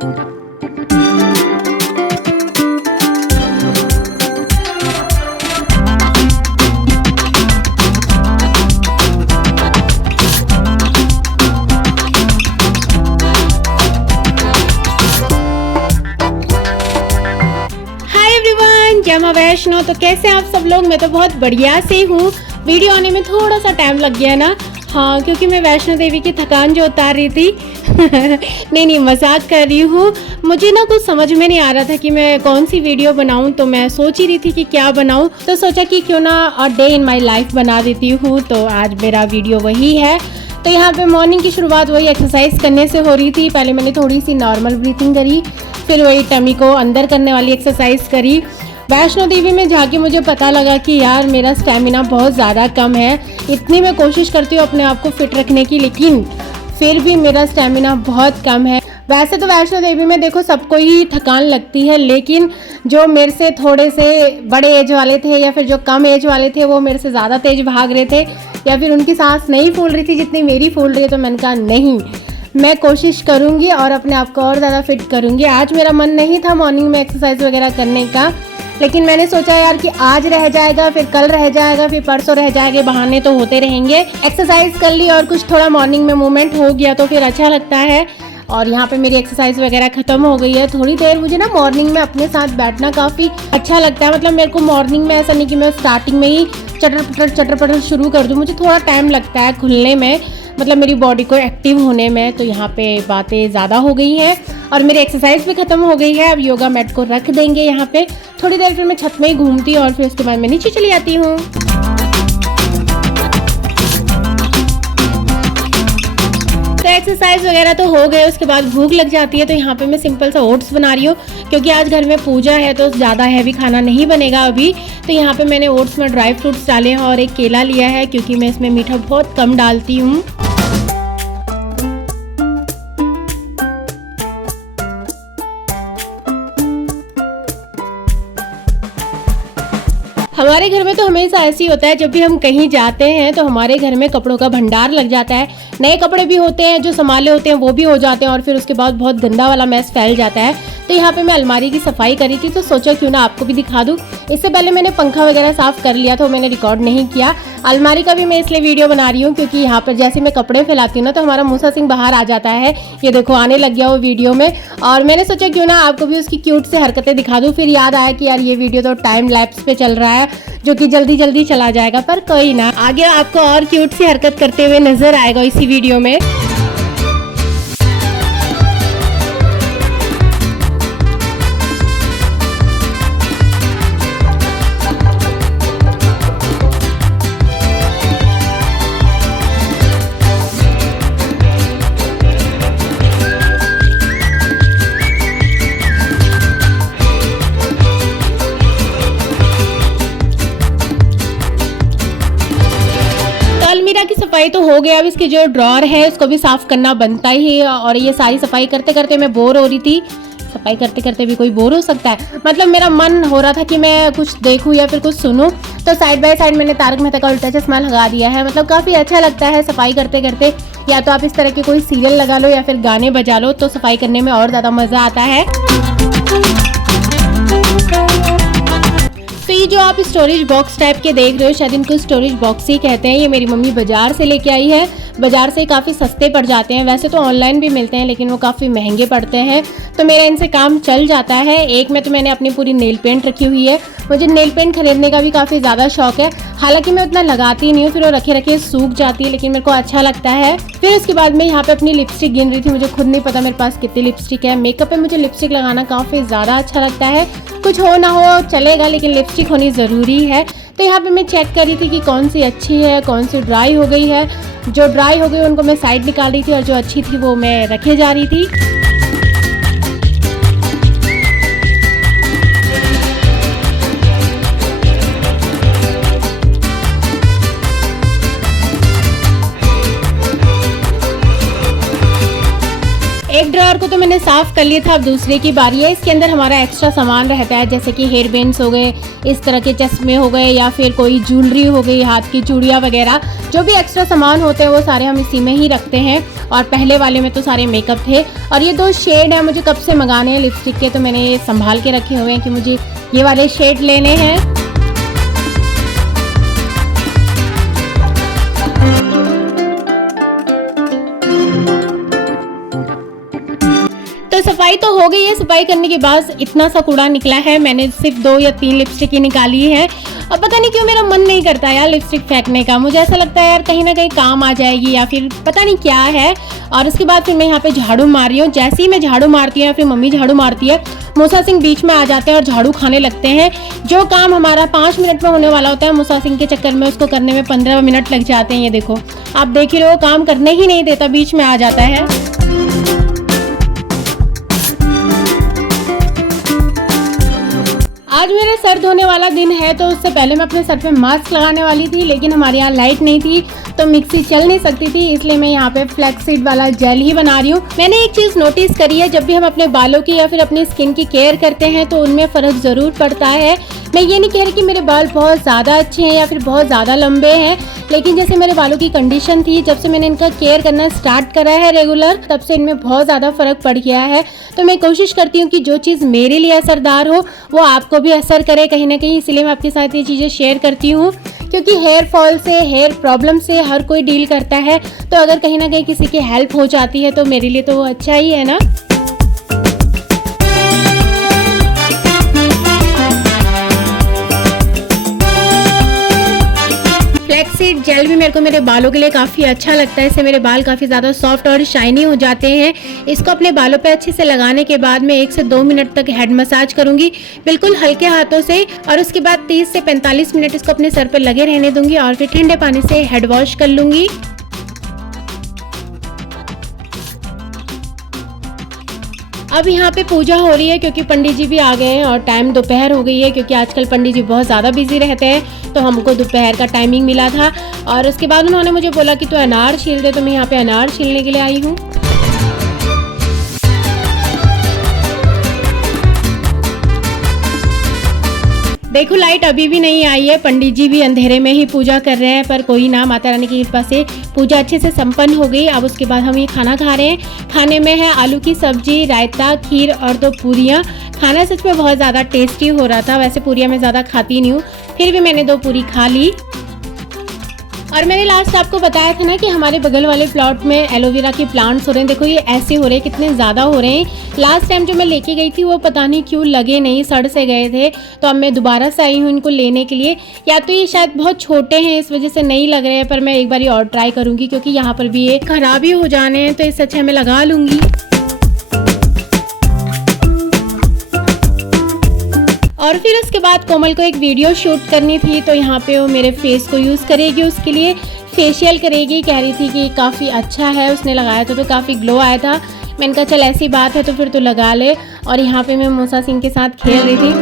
क्या मैं वैष्णो। तो कैसे आप सब लोग? मैं तो बहुत बढ़िया से हूँ। वीडियो आने में थोड़ा सा टाइम लग गया ना, हाँ, क्योंकि मैं वैष्णो देवी की थकान जो उतार रही थी नहीं मजाक कर रही हूँ। मुझे ना कुछ समझ में नहीं आ रहा था कि मैं कौन सी वीडियो बनाऊँ, तो मैं सोच ही रही थी कि क्या बनाऊँ। तो सोचा कि क्यों ना a day in my life बना देती हूँ। तो आज मेरा वीडियो वही है। तो यहाँ पे मॉर्निंग की शुरुआत वही एक्सरसाइज करने से हो रही थी। पहले मैंने थोड़ी सी नॉर्मल ब्रीथिंग करी, फिर वही टमी को अंदर करने वाली एक्सरसाइज करी। वैष्णो देवी में जाके मुझे पता लगा कि यार मेरा स्टैमिना बहुत ज़्यादा कम है। इतनी मैं कोशिश करती हूँ अपने आप को फिट रखने की, लेकिन फिर भी मेरा स्टैमिना बहुत कम है। वैसे तो वैष्णो देवी में देखो सबको ही थकान लगती है, लेकिन जो मेरे से थोड़े से बड़े एज वाले थे या फिर जो कम एज वाले थे वो मेरे से ज़्यादा तेज भाग रहे थे, या फिर उनकी सांस नहीं फूल रही थी जितनी मेरी फूल रही है। तो मैंने कहा नहीं, मैं कोशिश करूँगी और अपने आप को और ज़्यादा फिट करूँगी। आज मेरा मन नहीं था मॉर्निंग में एक्सरसाइज वगैरह करने का, लेकिन मैंने सोचा यार कि आज रह जाएगा, फिर कल रह जाएगा, फिर परसों रह जाएगा, बहाने तो होते रहेंगे। एक्सरसाइज कर ली और कुछ थोड़ा मॉर्निंग में मूवमेंट हो गया तो फिर अच्छा लगता है। और यहाँ पे मेरी एक्सरसाइज वगैरह खत्म हो गई है। थोड़ी देर मुझे ना मॉर्निंग में अपने साथ बैठना काफ़ी अच्छा लगता है। मतलब मेरे को मॉर्निंग में ऐसा नहीं कि मैं स्टार्टिंग में ही चटर पटर शुरू कर दूँ। मुझे थोड़ा टाइम लगता है खुलने में, मतलब मेरी बॉडी को एक्टिव होने में। तो यहाँ पे बातें ज़्यादा हो गई हैं और मेरी एक्सरसाइज भी खत्म हो गई है। अब योगा मैट को रख देंगे यहाँ पे थोड़ी देर, फिर मैं छत में ही घूमती और फिर उसके बाद मैं नीचे चली आती हूँ। तो एक्सरसाइज वगैरह तो हो गए, उसके बाद भूख लग जाती है। तो यहाँ पे मैं सिंपल सा ओट्स बना रही हूँ, क्योंकि आज घर में पूजा है तो ज़्यादा हैवी खाना नहीं बनेगा अभी। तो यहाँ पे मैंने ओट्स में ड्राई फ्रूट्स डाले हैं और एक केला लिया है, क्योंकि मैं इसमें मीठा बहुत कम डालती हूँ। हमारे घर में तो हमेशा ऐसे ही होता है, जब भी हम कहीं जाते हैं तो हमारे घर में कपड़ों का भंडार लग जाता है। नए कपड़े भी होते हैं, जो संभाले होते हैं वो भी हो जाते हैं, और फिर उसके बाद बहुत गंदा वाला मैस फैल जाता है। तो यहाँ पे मैं अलमारी की सफाई करी थी, तो सोचा क्यों ना आपको भी दिखा दूँ। इससे पहले मैंने पंखा वगैरह साफ कर लिया था, मैंने रिकॉर्ड नहीं किया। अलमारी का भी मैं इसलिए वीडियो बना रही हूँ क्योंकि यहाँ पर जैसे मैं कपड़े फैलाती हूँ ना, तो हमारा मूसा सिंह बाहर आ जाता है। ये देखो आने लग गया वो वीडियो में, और मैंने सोचा क्यों ना आपको भी उसकी क्यूट से हरकतें दिखा दूँ। फिर याद आया कि यार ये वीडियो तो टाइम लैप्स पे चल रहा है, जो कि जल्दी चला जाएगा, पर कोई ना, आगे आपको और क्यूट सी हरकत करते हुए नजर आएगा इसी वीडियो में। अलमीरा की सफाई तो हो गया। अब इसके जो ड्रॉर है उसको भी साफ करना बनता ही है, और ये सारी सफाई करते करते मैं बोर हो रही थी। सफाई करते करते भी कोई बोर हो सकता है, मतलब मेरा मन हो रहा था कि मैं कुछ देखूं या फिर कुछ सुनूं। तो साइड बाय साइड मैंने तारक मेहता का उल्टा चश्मा लगा दिया है। मतलब काफ़ी अच्छा लगता है सफाई करते करते। या तो आप इस तरह के कोई सीरियल लगा लो या फिर गाने बजा लो, तो सफाई करने में और ज़्यादा मज़ा आता है। तो ये जो आप स्टोरेज बॉक्स टाइप के देख रहे हो, शायद इनको स्टोरेज बॉक्स ही कहते हैं। ये मेरी मम्मी बाजार से लेके आई है। बाजार से काफ़ी सस्ते पड़ जाते हैं, वैसे तो ऑनलाइन भी मिलते हैं लेकिन वो काफ़ी महंगे पड़ते हैं। तो मेरा इनसे काम चल जाता है। एक में तो मैंने अपनी पूरी नेल पेंट रखी हुई है। मुझे नेल पेंट खरीदने का भी काफ़ी ज़्यादा शौक है। हालांकि मैं उतना लगाती नहीं हूँ, फिर वो रखे रखे सूख जाती है, लेकिन मेरे को अच्छा लगता है। फिर उसके बाद मैं यहाँ पे अपनी लिपस्टिक गिन रही थी। मुझे खुद नहीं पता मेरे पास कितनी लिपस्टिक है। मेकअप पे मुझे लिपस्टिक लगाना काफ़ी ज़्यादा अच्छा लगता है। कुछ हो ना हो चलेगा, लेकिन लिपस्टिक होनी ज़रूरी है। तो यहाँ पे मैं चेक कर रही थी कि कौन सी अच्छी है, कौन सी ड्राई हो गई है। जो ड्राई हो गई उनको मैं साइड निकाल रही थी, और जो अच्छी थी वो मैं रखे जा रही थी। एक ड्रॉअर को तो मैंने साफ कर लिया था, अब दूसरे की बारी है। इसके अंदर हमारा एक्स्ट्रा सामान रहता है, जैसे कि हेयर बैंड्स हो गए, इस तरह के चश्मे हो गए, या फिर कोई ज्वेलरी हो गई, हाथ की चूड़ियाँ वगैरह, जो भी एक्स्ट्रा सामान होते हैं वो सारे हम इसी में ही रखते हैं। और पहले वाले में तो सारे मेकअप थे। और ये 2 शेड है, मुझे कब से मंगाने हैं लिपस्टिक के, तो मैंने ये संभाल के रखे हुए हैं कि मुझे ये वाले शेड लेने हैं। तो सफाई तो हो गई है। सफाई करने के बाद इतना सा कूड़ा निकला है, मैंने सिर्फ 2 या 3 लिपस्टिक ही निकाली है। अब पता नहीं क्यों मेरा मन नहीं करता यार लिपस्टिक फेंकने का, मुझे ऐसा लगता है यार कहीं ना कहीं काम आ जाएगी, या फिर पता नहीं क्या है। और उसके बाद फिर मैं यहाँ पे झाड़ू मार रही हूँ। जैसे ही मैं झाड़ू मारती हूँ या फिर मम्मी झाड़ू मारती है, मूसा सिंह बीच में आ जाते हैं और झाड़ू खाने लगते हैं। जो काम हमारा 5 मिनट में होने वाला होता है, मूसा सिंह के चक्कर में उसको करने में 15 मिनट लग जाते हैं। ये देखो, आप देख ही रहे हो, काम करने ही नहीं देता, बीच में आ जाता है। आज मेरे सर धोने वाला दिन है, तो उससे पहले मैं अपने सर पे मास्क लगाने वाली थी, लेकिन हमारे यहाँ लाइट नहीं थी तो मिक्सी चल नहीं सकती थी, इसलिए मैं यहाँ पे फ्लैक्सीड वाला जेल ही बना रही हूँ। मैंने एक चीज़ नोटिस करी है, जब भी हम अपने बालों की या फिर अपनी स्किन की केयर करते हैं तो उनमें फ़र्क ज़रूर पड़ता है। मैं ये नहीं कह रही कि मेरे बाल बहुत ज़्यादा अच्छे हैं या फिर बहुत ज़्यादा लंबे हैं, लेकिन जैसे मेरे बालों की कंडीशन थी, जब से मैंने इनका केयर करना स्टार्ट करा है रेगुलर, तब से इनमें बहुत ज़्यादा फ़र्क पड़ गया है। तो मैं कोशिश करती हूँ कि जो चीज़ मेरे लिए असरदार हो वो आपको भी असर करे कहीं ना कहीं, इसलिए मैं आपके साथ ये चीज़ें शेयर करती हूँ। क्योंकि हेयर फॉल से, हेयर प्रॉब्लम से हर कोई डील करता है, तो अगर कहीं ना कहीं किसी की हेल्प हो जाती है तो मेरे लिए तो वो अच्छा ही है ना। फ्लैक्सीड जेल भी मेरे को मेरे बालों के लिए काफ़ी अच्छा लगता है, इससे मेरे बाल काफ़ी ज़्यादा सॉफ्ट और शाइनी हो जाते हैं। इसको अपने बालों पे अच्छे से लगाने के बाद मैं 1 से 2 मिनट तक हेड मसाज करूंगी, बिल्कुल हल्के हाथों से, और उसके बाद 30 से 45 मिनट इसको अपने सर पे लगे रहने दूंगी और फिर ठंडे पानी से हेड वॉश कर लूंगी। अब यहाँ पे पूजा हो रही है क्योंकि पंडित जी भी आ गए हैं और टाइम दोपहर हो गई है, क्योंकि आजकल पंडित जी बहुत ज़्यादा बिजी रहते हैं, तो हमको दोपहर का टाइमिंग मिला था। और उसके बाद उन्होंने मुझे बोला कि तू अनार छील दे, तो मैं यहाँ पे अनार छीलने के लिए आई हूँ। देखो लाइट अभी भी नहीं आई है, पंडित जी भी अंधेरे में ही पूजा कर रहे हैं, पर कोई ना, माता रानी की कृपा से पूजा अच्छे से संपन्न हो गई। अब उसके बाद हम ये खाना खा रहे हैं। खाने में है आलू की सब्जी, रायता, खीर और 2 पूरियाँ। खाना सच में बहुत ज़्यादा टेस्टी हो रहा था। वैसे पूरियाँ मैं ज़्यादा खाती नहीं हूँ, फिर भी मैंने 2 पूरी खा ली। और मैंने लास्ट आपको बताया था ना कि हमारे बगल वाले प्लॉट में एलोवेरा के प्लांट्स हो रहे हैं। देखो ये ऐसे हो रहे हैं, कितने ज़्यादा हो रहे हैं। लास्ट टाइम जो मैं लेके गई थी वो पता नहीं क्यों लगे नहीं, सड़ से गए थे, तो अब मैं दोबारा से आई हूँ इनको लेने के लिए। या तो ये शायद बहुत छोटे हैं इस वजह से नहीं लग रहे हैं, पर मैं एक बार और ट्राई करूँगी, क्योंकि यहाँ पर भी ये खराब ही हो जाने हैं, तो इससे अच्छा मैं लगा लूँगी। और फिर उसके बाद कोमल को एक वीडियो शूट करनी थी, तो यहाँ पे वो मेरे फेस को यूज़ करेगी, उसके लिए फेशियल करेगी। कह रही थी कि काफ़ी अच्छा है, उसने लगाया था तो काफ़ी ग्लो आया था। मैंने कहा चल ऐसी बात है तो फिर तू लगा ले। और यहाँ पे मैं मूसा सिंह के साथ खेल रही थी।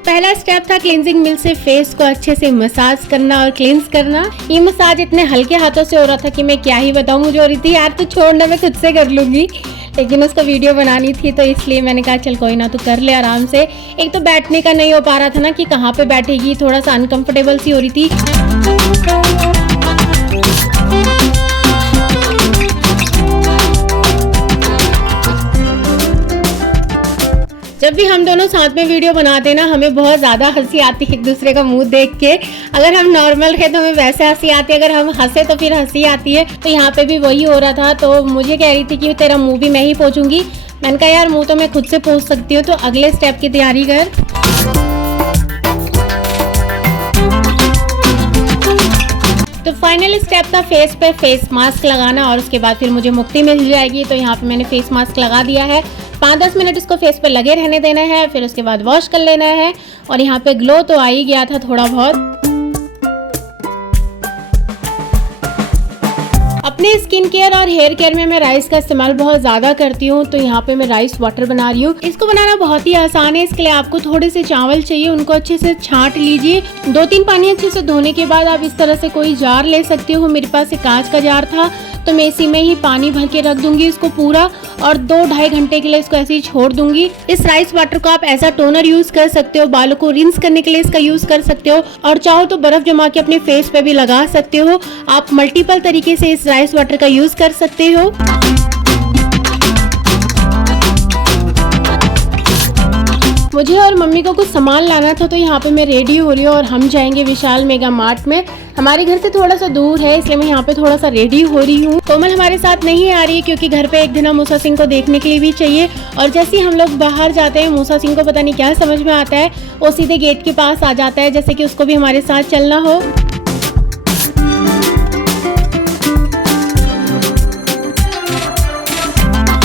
पहला स्टेप था क्लींजिंग मिल्क से फेस को अच्छे से मसाज करना और क्लींस करना। ये मसाज इतने हल्के हाथों से हो रहा था कि मैं क्या ही बताऊँ, मुझे हो रही थी यार तू छोड़ना, मैं खुद से कर लूँगी, लेकिन उसको वीडियो बनानी थी तो इसलिए मैंने कहा चल कोई ना, तू कर ले आराम से। एक तो बैठने का नहीं हो पा रहा था ना कि कहाँ पे बैठेगी, थोड़ा सा अनकंफर्टेबल सी हो रही थी। जब भी हम दोनों साथ में वीडियो बनाते हैं ना, हमें बहुत ज़्यादा हंसी आती है एक दूसरे का मुंह देख के। अगर हम नॉर्मल है तो हमें वैसे हंसी आती है, अगर हम हंसे तो फिर हंसी आती है। तो यहाँ पे भी वही हो रहा था, तो मुझे कह रही थी कि तेरा मुंह भी मैं ही पोंछूंगी। मैंने कहा यार मुंह तो मैं खुद से पोंछ सकती हूँ, तो अगले स्टेप की तैयारी कर। तो फाइनल स्टेप था फेस पे फेस मास्क लगाना, और उसके बाद फिर मुझे मुक्ति मिल जाएगी। तो यहाँ पे मैंने फेस मास्क लगा दिया है, 5-10 मिनट इसको फेस पे लगे रहने देना है, फिर उसके बाद वॉश कर लेना है। और यहाँ पे ग्लो तो आ ही गया था थोड़ा बहुत। अब अपने स्किन केयर और हेयर केयर में मैं राइस का इस्तेमाल बहुत ज्यादा करती हूँ। तो यहाँ पे मैं राइस वाटर बना रही हूँ। इसको बनाना बहुत ही आसान है। इसके लिए आपको थोड़े से चावल चाहिए, उनको अच्छे से छांट लीजिए। 2-3 पानी अच्छे से धोने के बाद आप इस तरह से कोई जार ले सकते हो। मेरे पास एक कांच का जार था तो मैं इसी में ही पानी भर के रख दूंगी इसको पूरा, और 2-2.5 घंटे के लिए इसको ऐसे ही छोड़ दूंगी। इस राइस वाटर को आप ऐसा टोनर यूज कर सकते हो, बालों को रिंस करने के लिए इसका यूज कर सकते हो, और चाहो तो बर्फ जमा के अपने फेस पे भी लगा सकते हो। आप मल्टीपल तरीके से इस राइस वाटर का यूज कर सकते हो। मुझे और मम्मी को कुछ सामान लाना था तो यहाँ पे मैं रेडी हो रही हूँ और हम जाएंगे विशाल मेगा मार्ट में। हमारे घर से थोड़ा सा दूर है इसलिए मैं यहाँ पे थोड़ा सा रेडी हो रही हूँ। कोमल हमारे साथ नहीं आ रही है क्योंकि घर पे एक दिन हम मूसा सिंह को देखने के लिए भी चाहिए, और जैसे ही हम लोग बाहर जाते हैं मूसा सिंह को पता नहीं क्या समझ में आता है, वो सीधे गेट के पास आ जाता है जैसे कि उसको भी हमारे साथ चलना हो।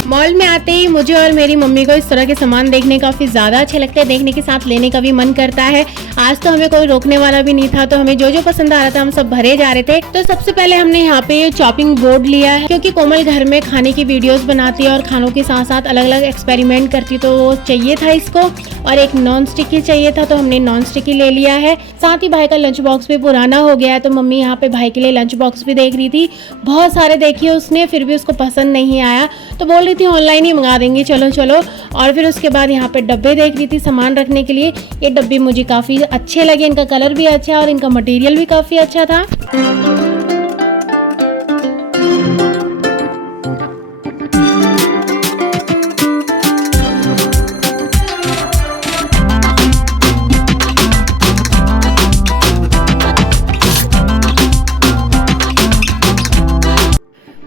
मॉल में आते ही मुझे और मेरी मम्मी को इस तरह के सामान देखने काफी ज्यादा अच्छे लगते हैं, देखने के साथ लेने का भी मन करता है। आज तो हमें कोई रोकने वाला भी नहीं था, तो हमें जो जो पसंद आ रहा था हम सब भरे जा रहे थे। तो सबसे पहले हमने यहाँ पे चॉपिंग बोर्ड लिया है क्योंकि कोमल घर में खाने की वीडियोस बनाती है और खानों के साथ साथ अलग अलग एक्सपेरिमेंट करती, तो वो चाहिए था इसको। और एक नॉन स्टिकी चाहिए था तो हमने नॉन स्टिकी ले लिया है। साथ ही भाई का लंच बॉक्स भी पुराना हो गया है तो मम्मी यहाँ पे भाई के लिए लंच बॉक्स भी देख रही थी। बहुत सारे देखे उसने, फिर भी उसको पसंद नहीं आया तो बोल रही थी ऑनलाइन ही मंगा देंगे, चलो चलो। और फिर उसके बाद यहाँ पे डब्बे देख रही थी सामान रखने के लिए। ये डब्बे मुझे काफ़ी अच्छे लगे, इनका कलर भी अच्छा और इनका मटेरियल भी काफ़ी अच्छा था।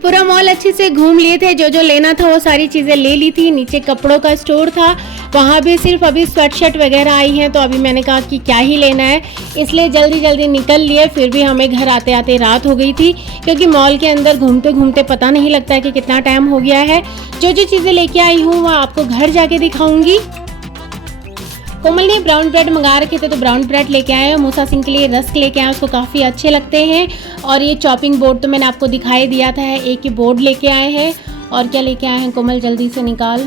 पूरा मॉल अच्छे से घूम लिए थे, जो जो लेना था वो सारी चीज़ें ले ली थी। नीचे कपड़ों का स्टोर था, वहाँ भी सिर्फ अभी स्वेटशर्ट वगैरह आई हैं, तो अभी मैंने कहा कि क्या ही लेना है, इसलिए जल्दी जल्दी निकल लिए। फिर भी हमें घर आते आते रात हो गई थी क्योंकि मॉल के अंदर घूमते घूमते पता नहीं लगता है कि कितना टाइम हो गया है। जो जो चीज़ें लेके आई हूँ वह आपको घर जाके दिखाऊंगी। कोमल ने ब्राउन ब्रेड मंगा रखे थे तो ब्राउन ब्रेड लेके आए हैं। मूसा सिंह के लिए रस्क लेके आए, उसको काफ़ी अच्छे लगते हैं। और ये चॉपिंग बोर्ड तो मैंने आपको दिखाई दिया था, एक ही बोर्ड लेके आए हैं। और क्या लेके आए हैं कोमल, जल्दी से निकाल,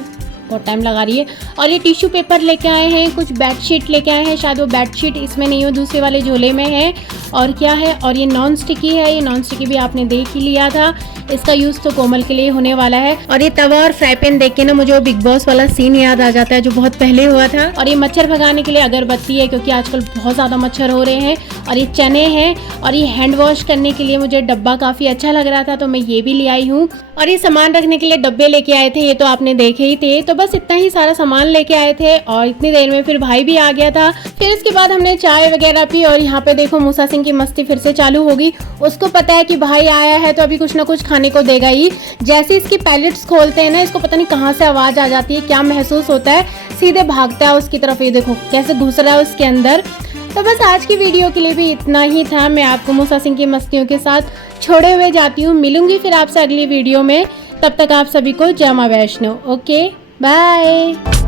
बहुत टाइम लगा रही है। और ये टिश्यू पेपर लेके आए हैं, कुछ बेडशीट लेके आए हैं, शायद वो बेडशीट इसमें नहीं हो, दूसरे वाले झोले में है। और क्या है, और ये नॉन स्टिकी है, ये नॉन स्टिकी भी आपने देख ही लिया था, इसका यूज़ तो कोमल के लिए होने वाला है। और ये तवा और फ्राई पैन देख के ना मुझे वो बिग बॉस वाला सीन याद आ जाता है जो बहुत पहले हुआ था। और ये मच्छर भगाने के लिए अगरबत्ती है क्योंकि आजकल बहुत ज़्यादा मच्छर हो रहे हैं। और ये चने हैं, और ये हैंड वॉश करने के लिए मुझे डब्बा काफ़ी अच्छा लग रहा था तो मैं ये भी ले आई हूँ। और ये सामान रखने के लिए डब्बे लेके आए थे, ये तो आपने देखे ही थे। तो बस इतना ही सारा सामान लेके आए थे और इतनी देर में फिर भाई भी आ गया था। फिर इसके बाद हमने चाय वगैरह पी और यहाँ पे देखो मूसा सिंह की मस्ती फिर से चालू होगी। उसको पता है कि भाई आया है तो अभी कुछ ना कुछ खाने को देगा ही। जैसे इसकी पैलेट्स खोलते हैं ना, इसको पता नहीं कहाँ से आवाज़ आ जाती है, क्या महसूस होता है, सीधे भागता है उसकी तरफ। ये देखो कैसे घुस रहा है उसके अंदर। तो बस आज की वीडियो के लिए भी इतना ही था। मैं आपको मूसा सिंह की मस्तियों के साथ छोड़े हुए जाती हूँ। मिलूंगी फिर आपसे अगली वीडियो में, तब तक आप सभी को जय मां वैष्णो। Okay bye.